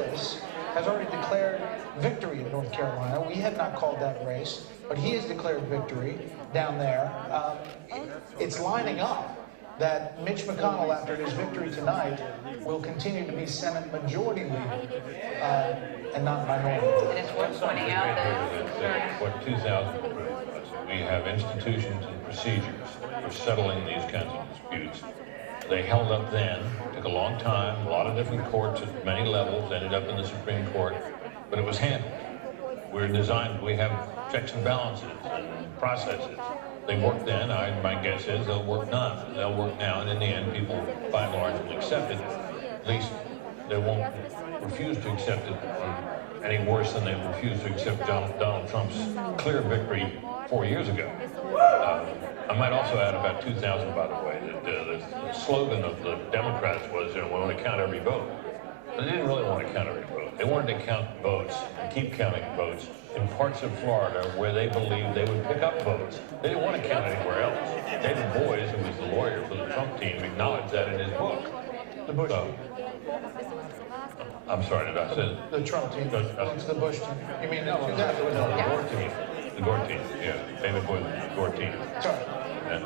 has already declared victory in North Carolina. We had not called that race, but he has declared victory down there. It's lining up that Mitch McConnell, after his victory tonight, will continue to be Senate Majority Leader and not minority. And it's worth pointing out that what 2000 was. We have institutions and procedures for settling these kinds of disputes. They held up then, took a long time, a lot of different courts at many levels, ended up in the Supreme Court, but it was handled. We're designed, we have checks and balances and processes. They worked then, my guess is they'll work now. They'll work now, and in the end, people by and large will accept it. At least they won't refuse to accept it any worse than they refused to accept Donald Trump's clear victory 4 years ago. I might also add about 2000, by the way, that the slogan of the Democrats was, we want to count every vote. But they didn't really want to count every vote. They wanted to count votes and keep counting votes in parts of Florida where they believed they would pick up votes. They didn't want to count anywhere else. David Boies, who was the lawyer for the Trump team, acknowledged that in his book. The Bush team. I'm sorry, did I say the Trump team? It's the Bush team. You mean no, the Gore team. The Gore team, yeah. David Boies, the Gore team. Sorry. And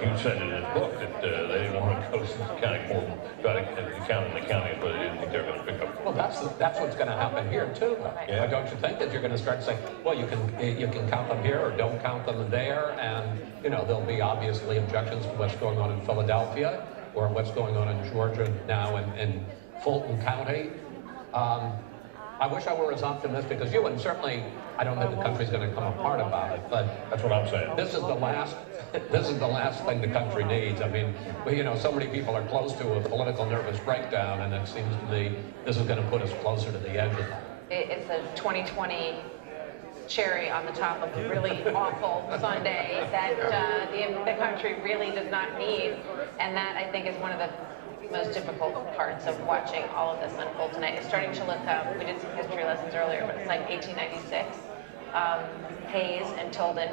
he said in his book that they didn't want to go to the county court, try to count in the county, but they didn't think they were going to pick up. Well, that's what's going to happen here too. Yeah. Don't you think that you're going to start saying, well, you can count them here or don't count them there, and there'll be obviously objections to what's going on in Philadelphia or what's going on in Georgia now in Fulton County. I wish I were as optimistic as you, and certainly I don't think the country's going to come apart about it. But that's what I'm saying. This is the last thing the country needs. I mean, so many people are close to a political nervous breakdown, and it seems to me this is going to put us closer to the edge of that. it's a 2020 cherry on the top of a really awful Sunday that the country really does not need, and that I think is one of the most difficult parts of watching all of this unfold tonight. It's starting to look, we did some history lessons earlier, but it's like 1896, Hayes and Tilden,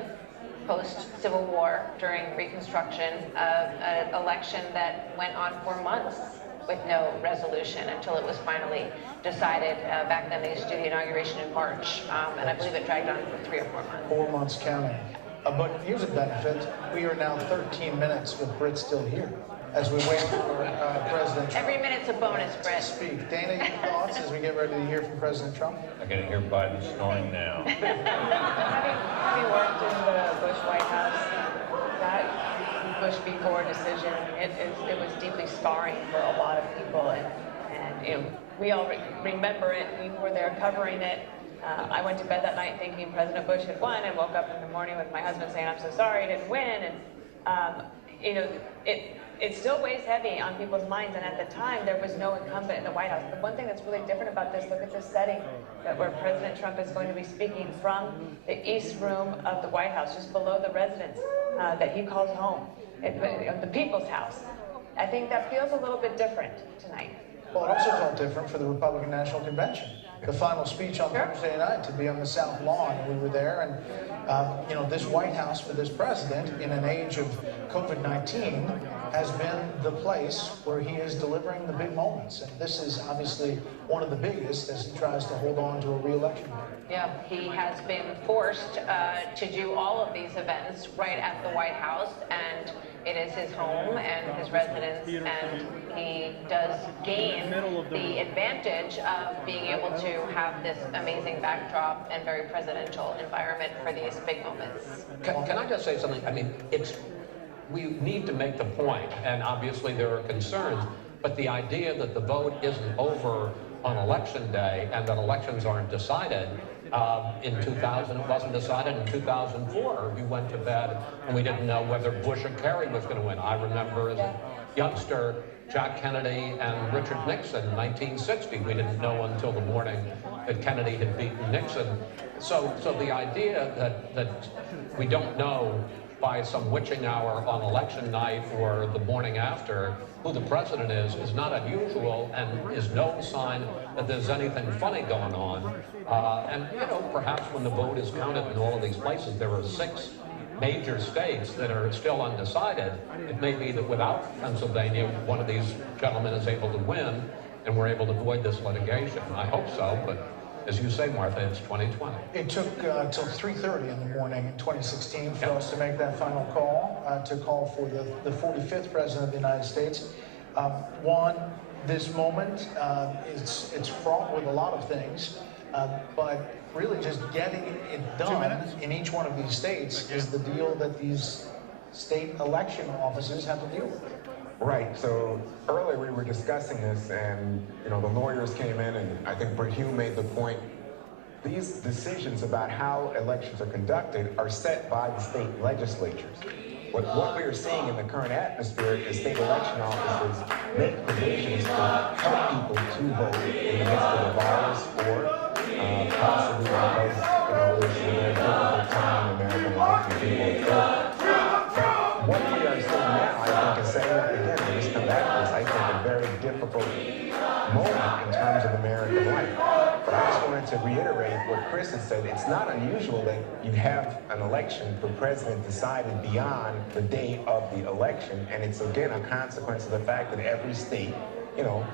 post-Civil War, during Reconstruction, an election that went on for months with no resolution until it was finally decided. Back then they used to do the inauguration in March, and I believe it dragged on for 3 or 4 months. 4 months counting. But here's a benefit. We are now 13 minutes with Britt still here as we wait for President Trump. Every minute's a bonus, Britt. Speak. Dana, your thoughts as we get ready to hear from President Trump? I can hear Biden snoring now. Having worked in the Bush White House, that Bush v. Gore decision, it was deeply scarring for a lot of people, and we all remember it. We were there covering it. I went to bed that night thinking President Bush had won, and woke up in the morning with my husband saying, "I'm so sorry, I didn't win." And it still weighs heavy on people's minds, and at the time there was no incumbent in the White House. The one thing that's really different about this, look at this setting, that where President Trump is going to be speaking from the East Room of the White House, just below the residence that he calls home, the People's House. I think that feels a little bit different tonight. Well, it also felt different for the Republican National Convention. The final speech on Thursday night to be on the South Lawn, and we were there, and this White House for this president in an age of COVID-19 has been the place where he is delivering the big moments, and this is obviously one of the biggest as he tries to hold on to a re-election. Yeah, he has been forced to do all of these events right at the White House, and it is his home and his residence, and he does gain the advantage of being able to have this amazing backdrop and very presidential environment for these big moments. Can I just say something? I mean, we need to make the point, and obviously there are concerns, but the idea that the vote isn't over on election day and that elections aren't decided, in 2000, it wasn't decided. In 2004, we went to bed and we didn't know whether Bush or Kerry was going to win. I remember as a youngster, Jack Kennedy and Richard Nixon in 1960. We didn't know until the morning that Kennedy had beaten Nixon. So the idea that we don't know by some witching hour on election night or the morning after who the president is not unusual and is no sign that there's anything funny going on. And perhaps when the vote is counted in all of these places, there are 6 major states that are still undecided. It may be that without Pennsylvania, one of these gentlemen is able to win. and we're able to avoid this litigation. I hope so, but as you say, Martha, it's 2020. It took till 3:30 in the morning in 2016 for us to make that final call, to call for the 45th President of the United States. One, this moment, it's fraught with a lot of things, but really just getting it done in each one of these states is the deal that these state election offices have to deal with. Right, so earlier we were discussing this and, the lawyers came in and I think Britt Hume made the point, these decisions about how elections are conducted are set by the state legislatures. What we are seeing in the current atmosphere is state election offices make provisions to help people to vote in the midst of the virus or possibly because, it's a very difficult time in American life and people are sick. What we are seeing now, I think, is setting up again, and just come back to this, I think, a very difficult moment in terms of American life. But I just wanted to reiterate what Chris had said. It's not unusual that you have an election for president decided beyond the day of the election, and it's again a consequence of the fact that every state,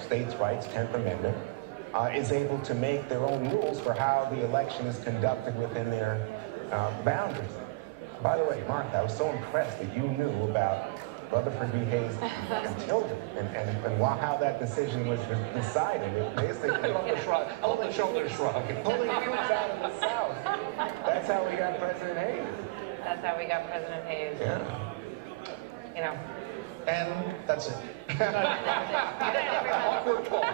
states' rights, 10th Amendment, is able to make their own rules for how the election is conducted within their boundaries. By the way, Martha, I was so impressed that you knew about Rutherford B. Hayes and Tilden, and how that decision was decided. It basically, I love the shrug. I love the shoulder shrug. Pulling troops out of the South. That's how we got President Hayes. That's how we got President Hayes. Yeah. And that's it. Awkward pause.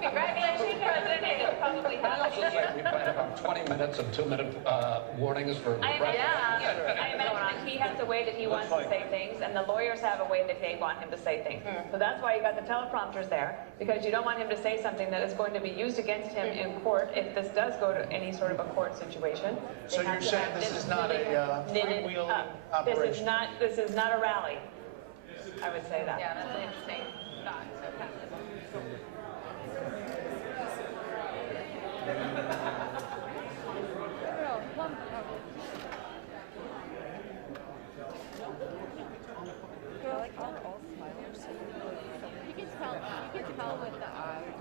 Congratulations, President Hayes. Probably I also say we plan about 20 minutes and 2-minute warnings for the president. I imagine he has a way that he wants to say things, and the lawyers have a way that they want him to say things. So that's why you got the teleprompters there, because you don't want him to say something that is going to be used against him in court if this does go to any sort of a court situation. So you're saying this is not a freewheeling operation? This is not a rally. I would say that. Yeah, that's an interesting thought. You can tell with the eyes.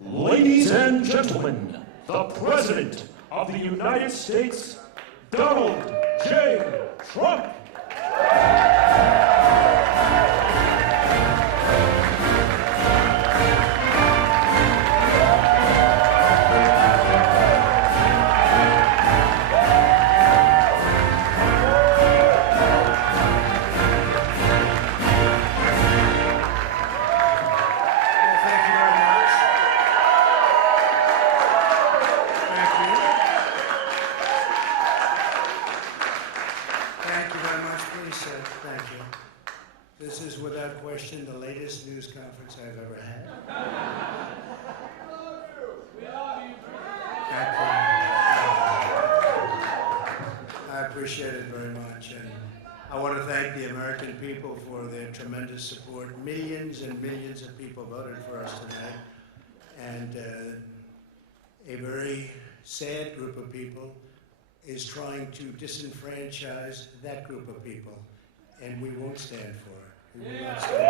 Ladies and gentlemen, the President of the United States, Donald J. Trump. This is without question the latest news conference I've ever had. I appreciate it very much, and I want to thank the American people for their tremendous support. Millions and millions of people voted for us tonight, and a very sad group of people is trying to disenfranchise that group of people, and we won't stand for it. We will not stand for it.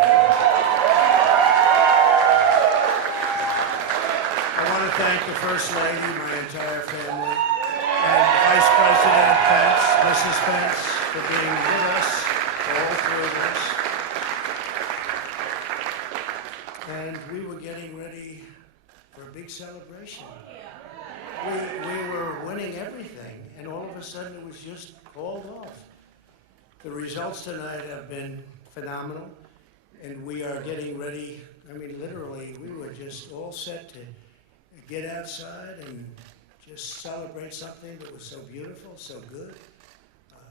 I want to thank the First Lady, my entire family, and Vice President Pence, Mrs. Pence, for being with us, all three of us. And we were getting ready for a big celebration. We were winning everything, and all of a sudden it was just called off. The results tonight have been phenomenal, and we are getting ready. I mean, literally, we were just all set to get outside and just celebrate something that was so beautiful, so good.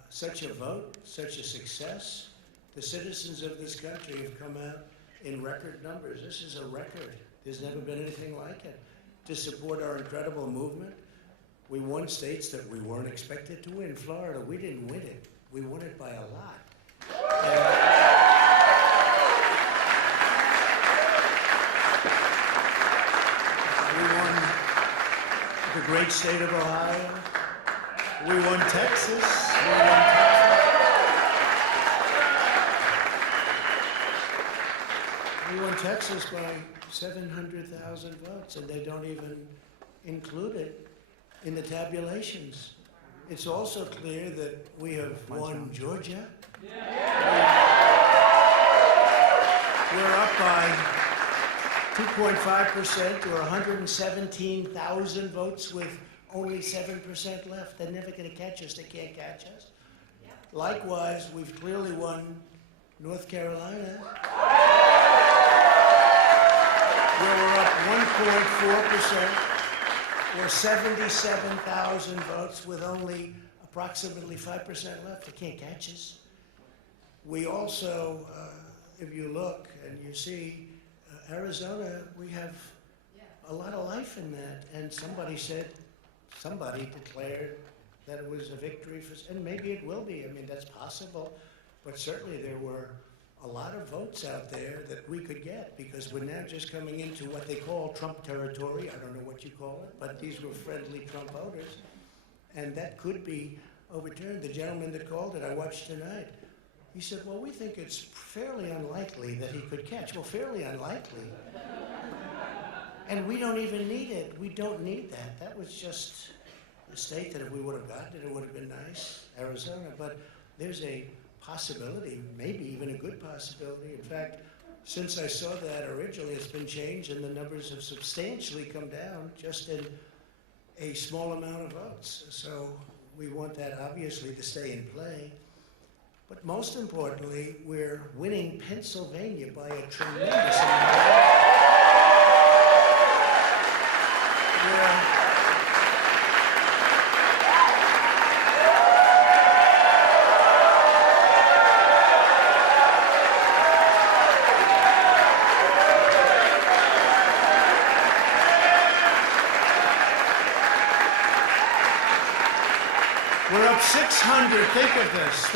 Such a vote, such a success. The citizens of this country have come out in record numbers. This is a record. There's never been anything like it. To support our incredible movement, we won states that we weren't expected to win. Florida, we didn't win it. We won it by a lot. We won the great state of Ohio. We won Texas. We won Texas by 700,000 votes, and they don't even include it in the tabulations. It's also clear that we have won Georgia. We're up by 2.5% or 117,000 votes with only 7% left. They're never going to catch us. They can't catch us. Likewise, we've clearly won North Carolina, where we're up 1.4%. Or 77,000 votes with only approximately 5% left. They can't catch us. We also, if you look and you see Arizona, we have a lot of life in that. And somebody declared that it was a victory for, and maybe it will be. I mean, that's possible. But certainly there were a lot of votes out there that we could get, because we're now just coming into what they call Trump territory. I don't know what you call it, but these were friendly Trump voters, and that could be overturned. The gentleman that called it, I watched tonight, he said, well, we think it's fairly unlikely that he could catch. Well, fairly unlikely. And we don't even need it. We don't need that. That was just a state that if we would have gotten it, it would have been nice, Arizona. But there's a possibility, maybe even a good possibility. In fact, since I saw that originally, it's been changed and the numbers have substantially come down just in a small amount of votes. So we want that obviously to stay in play. But most importantly, we're winning Pennsylvania by a tremendous amount. We're up 600, think of this.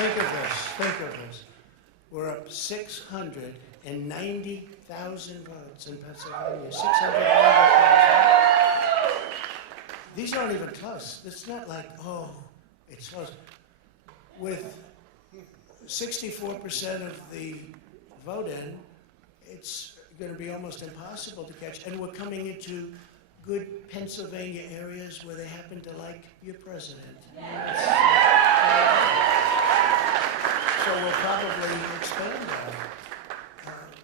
We're up 690,000 votes in Pennsylvania, 690,000. These aren't even close. It's not like, oh, it's close. With 64% of the vote in, it's going to be almost impossible to catch. And we're coming into good Pennsylvania areas where they happen to like your president. So we'll probably expand that.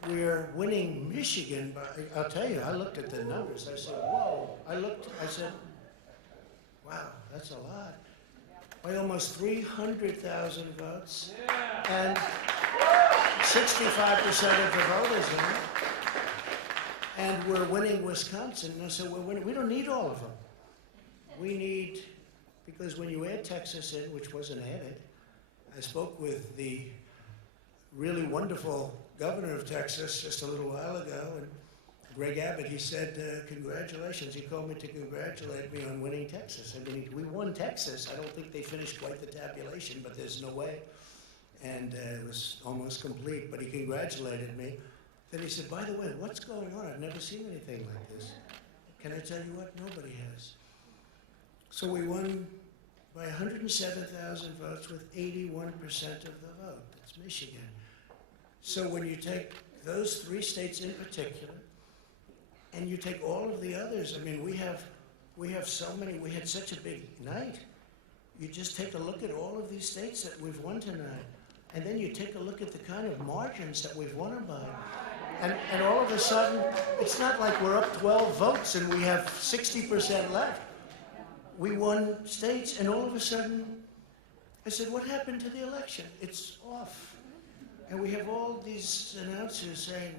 We're winning Michigan by, I'll tell you, I looked at the numbers. I said, whoa. I said, wow, that's a lot. By almost 300,000 votes. And 65% of the voters in it. And we're winning Wisconsin. And so we're winning. We don't need all of them. We need, because when you add Texas in, which wasn't added, I spoke with the really wonderful governor of Texas just a little while ago, and Greg Abbott, he said, congratulations. He called me to congratulate me on winning Texas. I mean, we won Texas. I don't think they finished quite the tabulation, but there's no way. And it was almost complete, but he congratulated me. Then he said, by the way, what's going on? I've never seen anything like this. Can I tell you what? Nobody has. So we won by 107,000 votes with 81% of the vote. That's Michigan. So when you take those three states in particular, and you take all of the others, I mean, we have so many, we had such a big night. You just take a look at all of these states that we've won tonight, and then you take a look at the kind of margins that we've won them by. And all of a sudden, it's not like we're up 12 votes and we have 60% left. We won states, and all of a sudden, I said, what happened to the election? It's off. And we have all these announcers saying,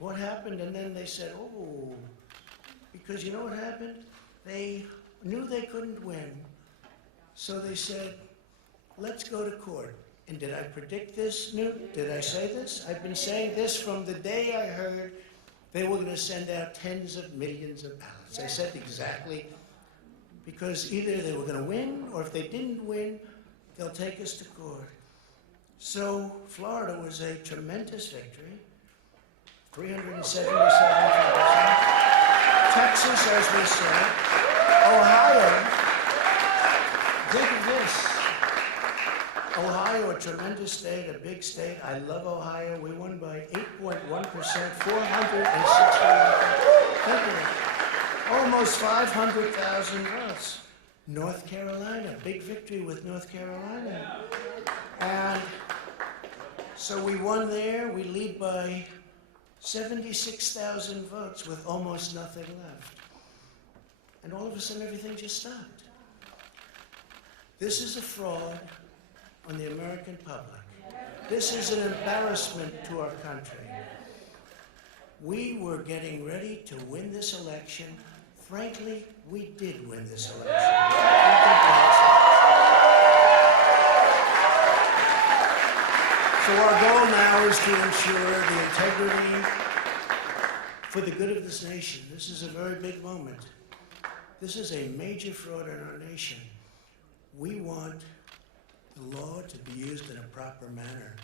what happened? And then they said, oh, because you know what happened? They knew they couldn't win. So they said, let's go to court. And did I predict this, Newt? Did I say this? I've been saying this from the day I heard they were going to send out tens of millions of ballots. I said exactly, because either they were going to win, or if they didn't win, they'll take us to court. So Florida was a tremendous victory, 377,000. Texas, as we said. Ohio, think of this. Ohio, a tremendous state, a big state. I love Ohio. We won by 8.1%, 460, almost 500,000 votes. North Carolina, big victory with North Carolina. And so we won there. We lead by 76,000 votes with almost nothing left. And all of a sudden, everything just stopped. This is a fraud on the American public. This is an embarrassment to our country. We were getting ready to win this election. Frankly, we did win this election. So our goal now is to ensure the integrity for the good of this nation. This is a very big moment. This is a major fraud in our nation. We want the law to be used in a proper manner.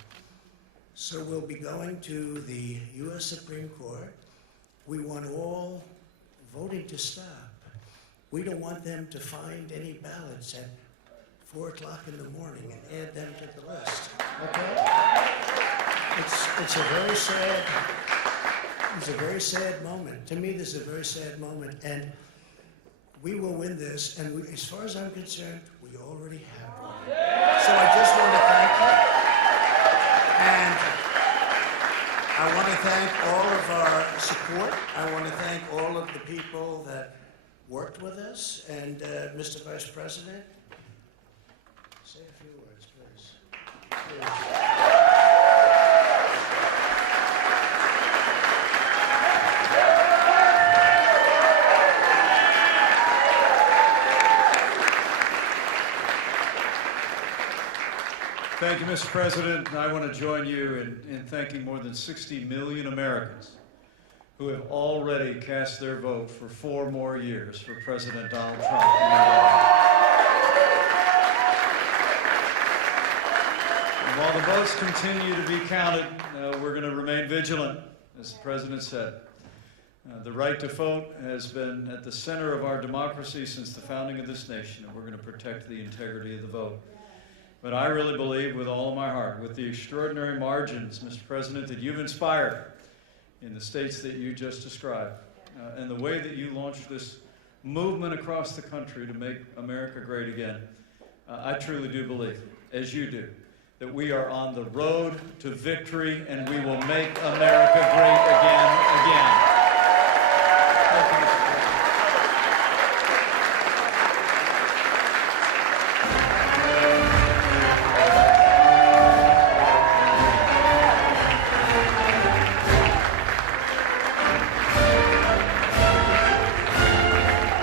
So we'll be going to the U.S. Supreme Court. We want all voting to stop. We don't want them to find any ballots at 4 o'clock in the morning and add them to the list, okay? It's a very sad moment. To me, this is a very sad moment, and we will win this, and we, as far as I'm concerned, we already have won. So I just want to thank you, and I want to thank all of our support. I want to thank all of the people that worked with us, and Mr. Vice President, say a few words, please. Thank you, Mr. President. I want to join you in thanking more than 60 million Americans who have already cast their vote for 4 more years for President Donald Trump. And while the votes continue to be counted, we're going to remain vigilant, as the President said. The right to vote has been at the center of our democracy since the founding of this nation, and we're going to protect the integrity of the vote. But I really believe with all of my heart, with the extraordinary margins, Mr. President, that you've inspired in the states that you just described, and the way that you launched this movement across the country to make America great again, I truly do believe, as you do, that we are on the road to victory and we will make America great again.